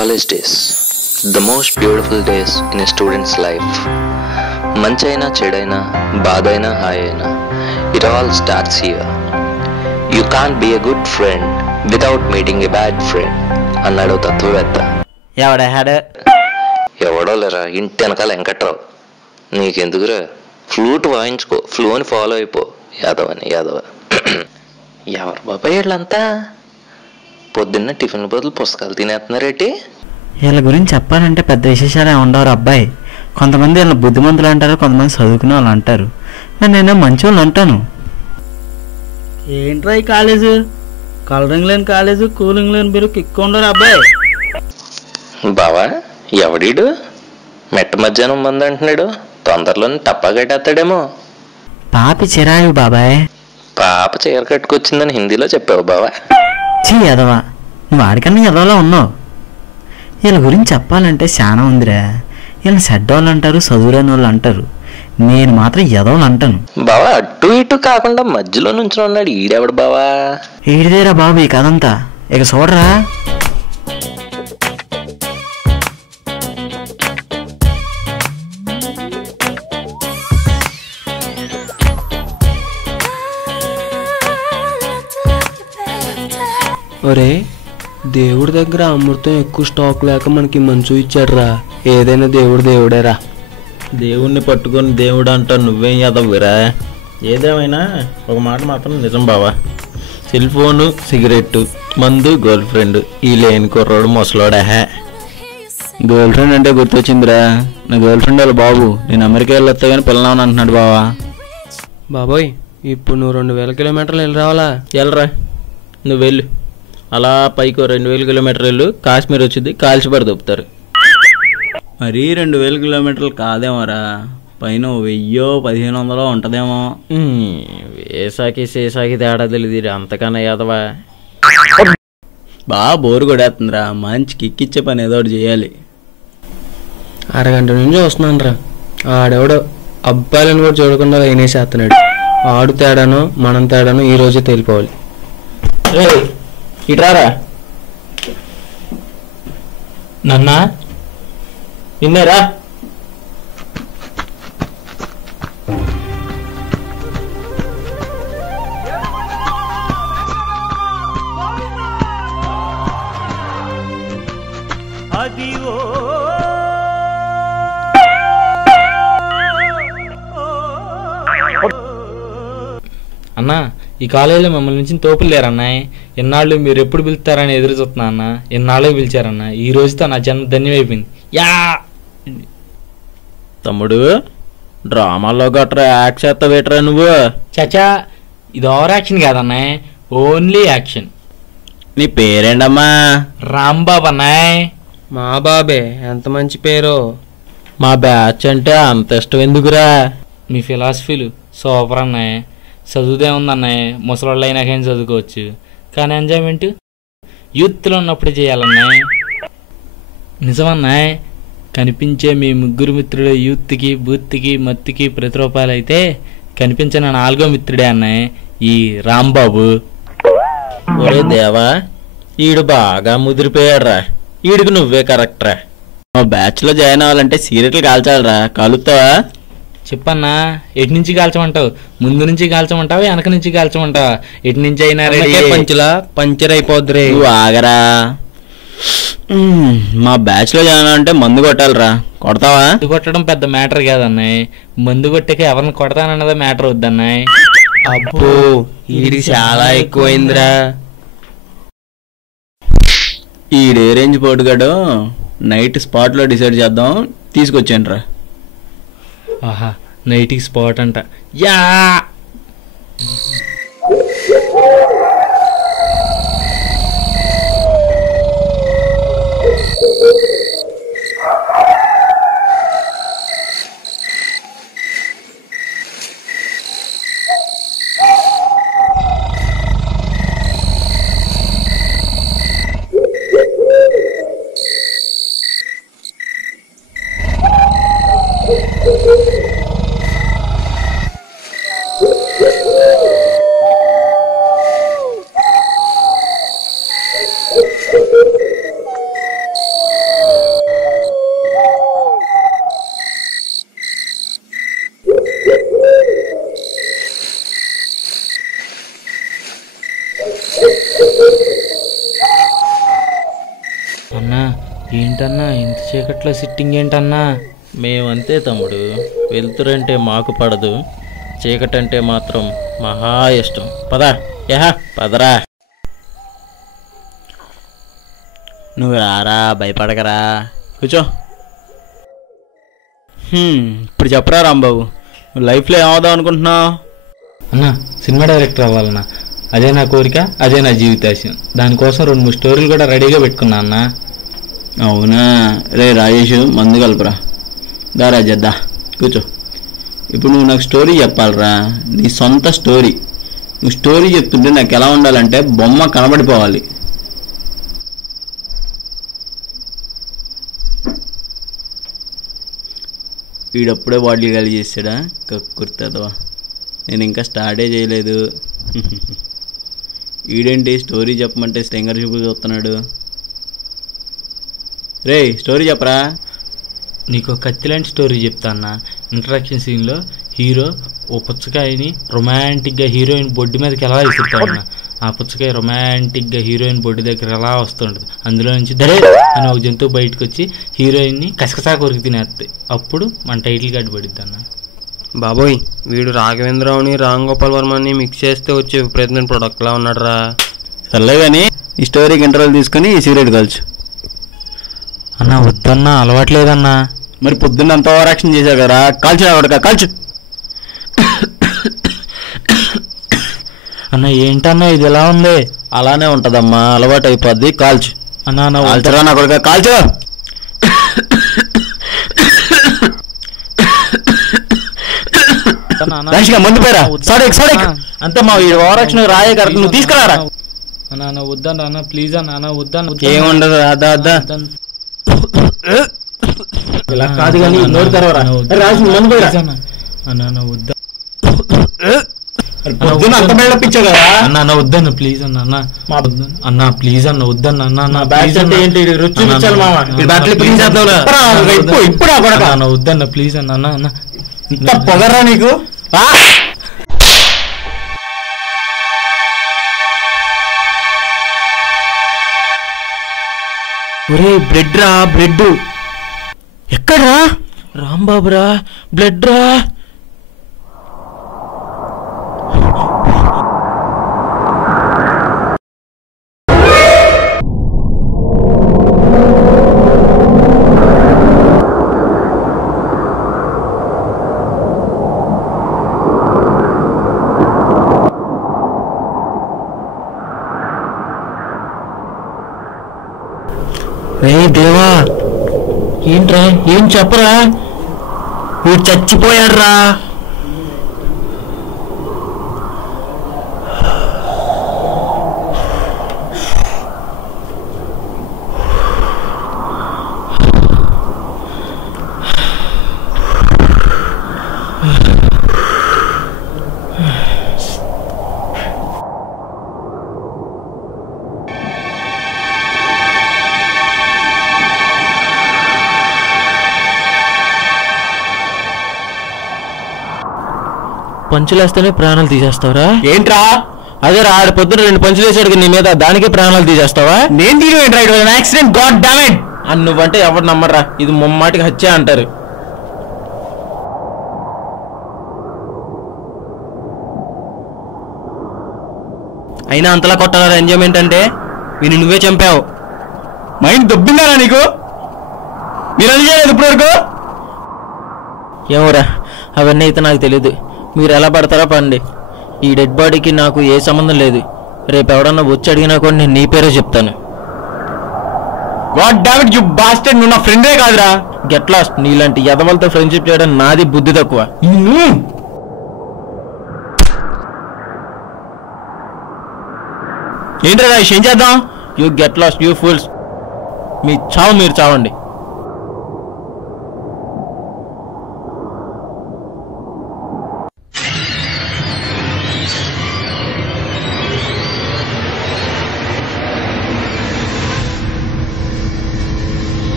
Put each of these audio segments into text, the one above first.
College days, the most beautiful days in a student's life. మంచైనా చెడైనా బాధైనా హాయైనా it all starts here. You can't be a good friend without meeting a bad friend అన్నాడు తత్వవేత్త. ఎవడో లేరా, ఇంటి వెనకాల వెంకట్రావు. నీకెందుకురా, flute వాయించుకో, ఫ్లూని follow అయిపో. యాదవని యాదవ. ఎవరు బాబాయ్ వీళ్ళంతా? పొద్దున్న టిఫిన్ బదులు పుస్తకాలు తినేస్తున్నారేటి? వీళ్ళ గురించి చెప్పాలంటే పెద్ద విశేషాలే ఉండవు అబ్బాయి. కొంతమంది వీళ్ళ బుద్ధిమంతులు అంటారు, కొంతమంది చదువుకునే వాళ్ళు అంటారు. నేనే మంచి వాళ్ళు అంటాను. ఏంట్రా ఈ కాలేజు? కలరింగ్ లేని కాలేజు, కూలింగ్ లేని మీరు కిక్ ఉండరు అబ్బాయి. బావా ఎవడీడు? మెట్ట మధ్యాహ్నం మంది అంటున్నాడు. తొందరలోనే టప్పా కట్టేస్తాడేమో. పాపి చిరాయు బాబాయ్. పాప చీర కట్టుకొచ్చిందని హిందీలో చెప్పావు బావా. చీ ఎదవా, నువ్వు వాడికన్నా ఎదవలా ఉన్నావు. వీళ్ళ గురించి చెప్పాలంటే చాలా ఉందిరా. వీళ్ళని చెడ్డోళ్ళు అంటారు, చదువులేని వాళ్ళు అంటారు. నేను మాత్రం ఎదవలు అంటాను. బావా అటు ఇటు కాకుండా మధ్యలో నుంచి ఉన్నాడు ఈడెవడు బావా? ఈడిదేరా బాబు ఈ కథంతా. ఇక చూడరా. ఒరే, దేవుడి దగ్గర అమృతం ఎక్కువ స్టాక్ లేక మనకి మంచు ఇచ్చాడురా. ఏదైనా దేవుడు దేవుడేరా. దేవుణ్ణి పట్టుకొని దేవుడు అంటావు, నువ్వేం చదవరా? ఏదేమైనా ఒక మాట మాత్రం నిజం బావా. సెల్ ఫోను, సిగరెట్టు, మందు, గర్ల్ ఫ్రెండ్, ఈ లేని కుర్రోడు ముసలోడా. గర్ల్ ఫ్రెండ్ అంటే గుర్తొచ్చిందిరా. నా గర్ల్ ఫ్రెండ్ వాళ్ళ బాబు నేను అమెరికా వెళ్ళొస్తా కానీ పిల్లనామని అంటున్నాడు బావా. బాబోయ్, ఇప్పుడు నువ్వు 2000 కిలోమీటర్లు వెళ్ళి రావాలా? వెళ్ళరా, నువ్వు వెళ్ళు. అలా పైకి 2000 కిలోమీటర్లు వెళ్ళు, కాశ్మీర్ వచ్చింది, కాల్చిపడి దొప్పుతారు. మరీ 2000 కిలోమీటర్లు కాదేమోరా, పైన 1000-1500 ఉంటుందేమో. వేసాకి సేసాకి తేడా తెలియదు, అంతకన్నా యాదవా. బాగా బోరు కొడేస్తుందిరా, మంచి కిక్కిచ్చే పని ఏదో ఒకటి చేయాలి. అరగంట నుంచి వస్తున్నాను రా. ఆడెవడో అబ్బాయిలను కూడా చూడకుండా వేనేసేస్తున్నాడు. ఆడు తేడానో మనం తేడానో ఈ రోజే తెలిపోవాలి. ఇట్రారా నన్నా, నిన్నేరా. అన్నా, ఈ కాలేజీలో మమ్మల్ని నుంచి తోపులు లేరన్నాయ్. ఎన్నాళ్ళు మీరు ఎప్పుడు పిలుస్తారని ఎదురు చూస్తున్నా అన్న. ఎన్నాళ్ళకి పిలిచారన్న. ఈ రోజుతో నా జన్మ ధన్యమైపోయింది. యా తమ్ముడు, డ్రామాలో గట్రా యాక్ట్ చేస్తావేట్రా నువ్వు? చచా, ఇది ఓవర్ యాక్షన్ కాదన్నాయ్, ఓన్లీ యాక్షన్. నీ పేరేంటమ్మా? రాంబాబు అన్నాయ్. మా బాబే, ఎంత మంచి పేరు. మా బ్యాచ్ అంటే అంత ఇష్టం ఎందుకురా? మీ ఫిలాసఫీలు సూపర్ అన్నాయ్. చదువుదే ఉందన్నాయ్, ముసలోళ్ళు అయినాకేం చదువుకోవచ్చు. కానీ ఎంజాయ్మెంట్ యూత్లో ఉన్నప్పుడు చేయాలన్నాయ్. నిజమన్నాయ్, కనిపించే మీ ముగ్గురు మిత్రుడు యూత్కి, బూత్కి, మత్తికి ప్రతిరూపాలు అయితే కనిపించిన 4వ మిత్రుడే అన్నాయ్ ఈ రాంబాబు. ఒరే దేవా, ఈడు బాగా ముదిరిపోయాడురా. ఈడికి నువ్వే కరెక్ట్రా. మా బ్యాచ్లో జాయిన్ అవ్వాలంటే సిగరెట్లు కాల్చాలరా, కాలుతావా? చెప్పన్నా, ఎటు నుంచి కాల్చమంటావు? ముందు నుంచి కాల్చమంటావా, వెనక నుంచి కాల్చమంటావా? ఎటు నుంచి అయినా పంచులా పంచర్ అయిపోద్దురే. నువ్వు ఆగరా. మా బ్యాచ్లో జాయిన్ అవ్వాలంటే మందు కొట్టాలరా, కొడతావా? మందు కొట్టడం పెద్ద మ్యాటర్ కాదన్నాయ్. మందు కొట్టాక ఎవరిని కొడతానన్నదే మ్యాటర్ వద్దన్నాయ్. అబ్బో, ఇది చాలా ఎక్కువైందిరా. ఈడే రేంజ్ పోటుగాడు. నైట్ స్పాట్లో డిసైడ్ చేద్దాం, తీసుకొచ్చాను రా. ఆహా, నైట్కి స్పాట్ అంట. యా ఏంటన్నా ఇంత చీకట్లో సిట్టింగ్ ఏంటన్నా? మేమంతే తమ్ముడు, వెలుతురంటే మాకు పడదు, చీకటంటే మాత్రం మహా ఇష్టం. పదా పదరా. నువ్వు రారా, భయపడకరా, కూర్చో. ఇప్పుడు చెప్పరా రాంబాబు, నువ్వు లైఫ్లో ఏమవుదాం అనుకుంటున్నావు? అన్నా సినిమా డైరెక్టర్ అవ్వాలన్నా, అదే నా కోరిక, అదే నా జీవితాశయం. దానికోసం 2-3 స్టోరీలు కూడా రెడీగా పెట్టుకున్నా అన్న. అవునా? రే రాజేష్, మందు కలపరా. దా రాజద్దా, కూర్చో. ఇప్పుడు నువ్వు నాకు స్టోరీ చెప్పాలరా, నీ సొంత స్టోరీ. నువ్వు స్టోరీ చెప్తుంటే నాకు ఎలా ఉండాలంటే బొమ్మ కనబడిపోవాలి. వీడప్పుడే బాడీ గాలి చేసాడా కక్కుర్తదవా, నేను ఇంకా స్టార్టే చేయలేదు. వీడేంటి స్టోరీ చెప్పమంటే స్టెంగర్ చూపు చూస్తున్నాడు. రే స్టోరీ చెప్పరా. నీకు కత్తి లాంటి స్టోరీ చెప్తా అన్న. ఇంట్రడక్షన్ సీన్లో హీరో ఓ పుచ్చకాయని రొమాంటిక్గా హీరోయిన్ బొడ్డు మీదకి ఎలా విసురుతాడన్న. ఆ పుచ్చకాయ రొమాంటిక్గా హీరోయిన్ బొడ్డు దగ్గర ఎలా వస్తుంటుంది. అందులో నుంచి దరే అని ఒక జంతువు బయటకు వచ్చి హీరోయిన్ని కసకసా కొరికి తినేస్తాయి. అప్పుడు మన టైటిల్ కార్డు పడిద్ది అన్న. బాబోయ్, వీడు రాఘవేంద్రరావుని రామ్ గోపాల్ వర్మని మిక్స్ చేస్తే వచ్చే విపరీతమైన ప్రొడక్ట్ లా ఉన్నాడు రా. సర్లే కానీ ఈ స్టోరీకి ఇంటర్వెల్ తీసుకుని సిగరెట్ కాల్చు. అన్న వద్దన్నా, అలవాట్లేదన్నా. మరి పొద్దున్న అంత ఓవరాక్షన్ చేశావు కదా, కాల్చు అక్కడిక కాల్చు. అన్న ఏంటన్నా ఇది ఎలా ఉంది? అలానే ఉంటదమ్మా, అలవాటు అయిపోద్ది, కాల్చు. అన్న కాల్చరా నా కొడుక, కాల్చు. మందు పేరా సడక్ సడక్ అంతే. మా ఓవరాక్షన్ రాయే కరెక్ట్, నువ్వు తీసుకురారా. అన్న వద్దన్న, అన్న ప్లీజ్ అన్న వద్దన్న. ఏముండదు, అదా అదా ఇలా కాదు కానీ నోరు తెరవరా. మందు పోయిరా అన్న వద్దా. అంత బయటపించావు కదా. అన్న వద్దన్న ప్లీజ్ అన్న. అన్న ప్లీజ్ అన్న వద్దన్న. అన్న ఏంటి రుచి ఇప్పుడు అన్న వద్దన్న ప్లీజ్ అన్న. అన్న అన్న ఇంత పొగరా నీకు. ఒరే బ్లడ్ రా, బ్లడ్ ఎక్కడ్రా? రాంబాబురా, బ్లడ్ రా. రే దేవా, ఏంట్రా, ఏం చెప్పరా? వీడు చచ్చిపోయాడ్రా. పంచులేస్తేనే ప్రాణాలు తీసేస్తావరా? ఏంట్రా? అదే రా, ఆడ పొద్దున 2 పంచులు వేసాడు నీ మీద, దానికే ప్రాణాలు తీసేస్తావా? నేను తీరేంట్రా, it was an accident, god damn it. అని నువ్వంటే ఎవరు నమ్మర్రా, ఇది ముమ్మాటికి హత్య అంటారు. అయినా అంతలా కొట్టాలా ఎంజాయ్మెంట్ అంటే? వీని నువ్వే చంపావు. మైండ్ దొబ్బిందారా నీకు? మీరు అది చేయలేదు ఇప్పటి వరకు? ఏమోరా, అవన్నీ అయితే నాకు తెలియదు. మీరు ఎలా పడతారా పండి. ఈ డెడ్ బాడీకి నాకు ఏ సంబంధం లేదు. రేపు ఎవడన్నా వచ్చి అడిగినా కూడా నేను నీ పేరే చెప్తాను. God damn it you bastard, నువ్వు నా ఫ్రెండే కాదురా. Get lost. నీలాంటి యదవలతో ఫ్రెండ్షిప్ చేయడం నాది బుద్ధి తక్కువ. ఏంట్రా రాజేష్, ఏం చేద్దాం? You get lost, you fools. మీ చావు మీరు చావండి.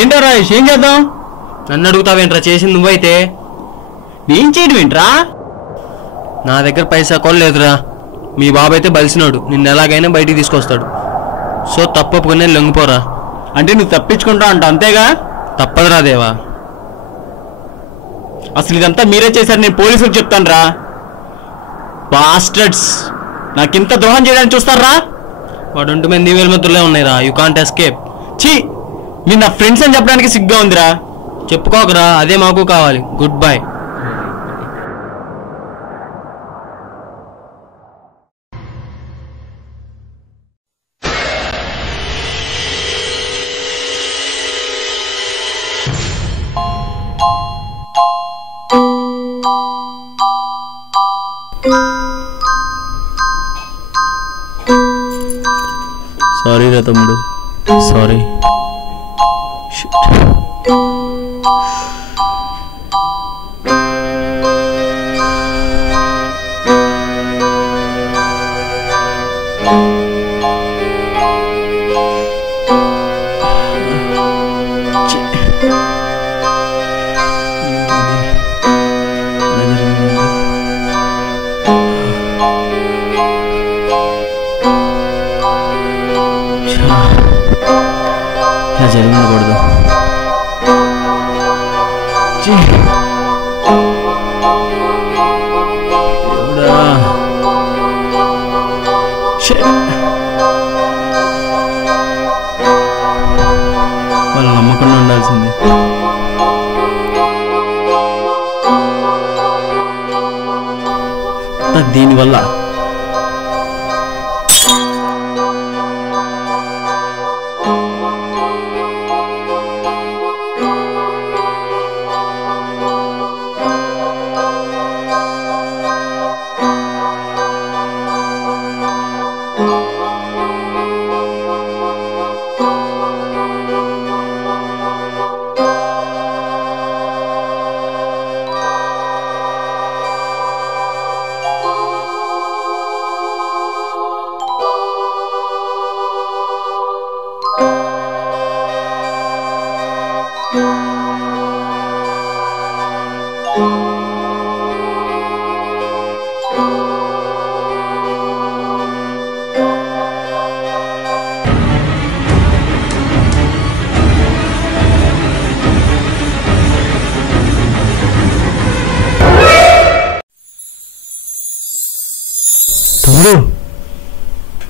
ఏంట్రా రాజేష్, ఏం చేద్దాం? నన్ను అడుగుతావేంట్రా, చేసింది నువ్వైతే. ఏం చేయడం ఏంట్రా? నా దగ్గర పైసా కూడా లేదురా. మీ బాబు అయితే బలిసినాడు, నిన్ను ఎలాగైనా బయటికి తీసుకొస్తాడు. సో తప్పప్పుకునే లొంగిపోరా. అంటే నువ్వు తప్పించుకుంటావు అంట, అంతేగా? తప్పదురా దేవా. అసలు ఇదంతా మీరే చేశారు, నేను పోలీసులకు చెప్తాను రా. బాస్టర్డ్స్, నాకింత ద్రోహం చేయడానికి చూస్తారా? వాడు ఒంటి మీద 1000 ముద్రలే ఉన్నాయిరా. You can't escape. ఛీ, మీరు నా ఫ్రెండ్స్ అని చెప్పడానికి సిగ్గా ఉందిరా. చెప్పుకోకరా, అదే మాకు కావాలి. Good bye. సారీ రా తమ్ముడు, సారీ. జరిగినకూడదు. వాళ్ళు నమ్మకుండా ఉండాల్సింది. దీనివల్ల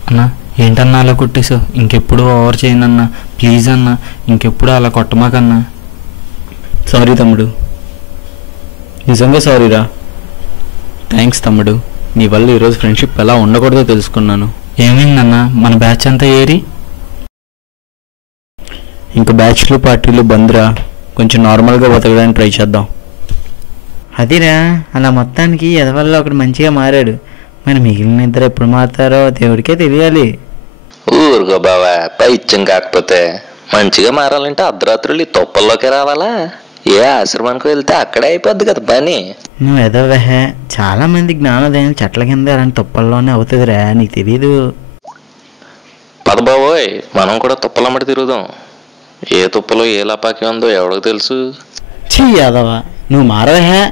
అన్నా ఏంటన్నా అలా కొట్టేసావు? ఇంకెప్పుడు ఓవర్ చేయనన్నా, ప్లీజ్ అన్నా, ఇంకెప్పుడు అలా కొట్టమాకన్నా. సారీ తమ్ముడు, నిజంగా సారీరా. థ్యాంక్స్ తమ్ముడు, నీ వల్ల ఈరోజు ఫ్రెండ్షిప్ ఎలా ఉండకూడదో తెలుసుకున్నాను. ఏమైందన్నా, మన బ్యాచ్ అంతా ఏరి? ఇంకా బ్యాచ్లు పార్టీలు బంద్రా, కొంచెం నార్మల్గా బతకడానికి ట్రై చేద్దాం. అదిరా, అలా మొత్తానికి ఎదవల్ల ఒకడు మంచిగా మారాడు. మరి మిగిలిన ఇద్దరు ఎప్పుడు మారుతారో దేవుడికే తెలియాలి. ఊరుగో బావా, పైత్యం కాకపోతే. మంచిగా మారాలంటే అర్ధరాత్రులు ఈ తొప్పల్లోకి రావాలా? ఏ ఆశ్రమానికి వెళ్తే అక్కడే అయిపోద్ది కదా పని. నువ్వు ఎదవహే, చాలా మంది జ్ఞానోదయం చెట్ల కింద అలాంటి తుప్పల్లోనే అవుతుందిరా, నీకు తెలీదు. పద బావోయ్, మనం కూడా తుప్పలమ్మడి తిరుగుదాం. ఏ తుప్పలో ఏ లపాకి ఉందో ఎవడికి తెలుసు. ఛీ యాదవ, నువ్వు మారవహే.